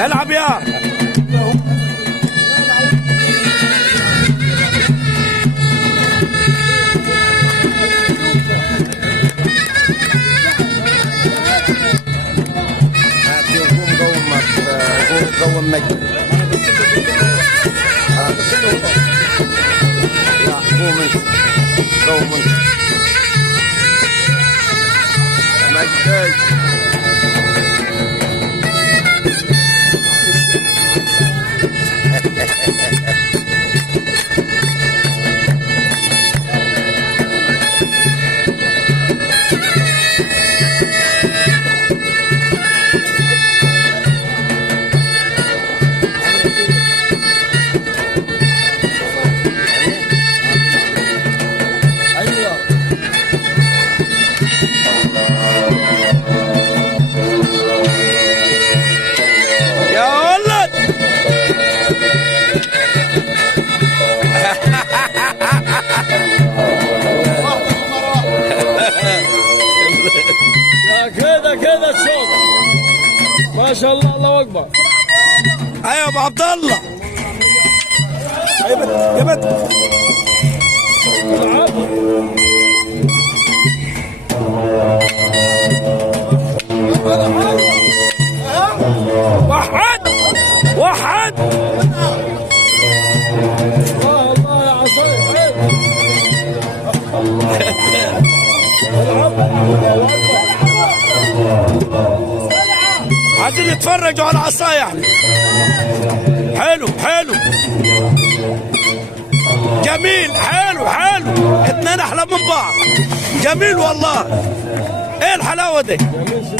العب يا قوم مجد. لا قوم انت، قوم انت مجد. كده تشوف ما شاء الله. الله اكبر. ايوه ابو عبد الله. جبت وحد وحد. الله يا عصير. عايزين يتفرجوا على عصاية يعني. حلو حلو جميل. حلو حلو. اتنين احلى من بعض. جميل والله. ايه الحلاوة دي؟ جميل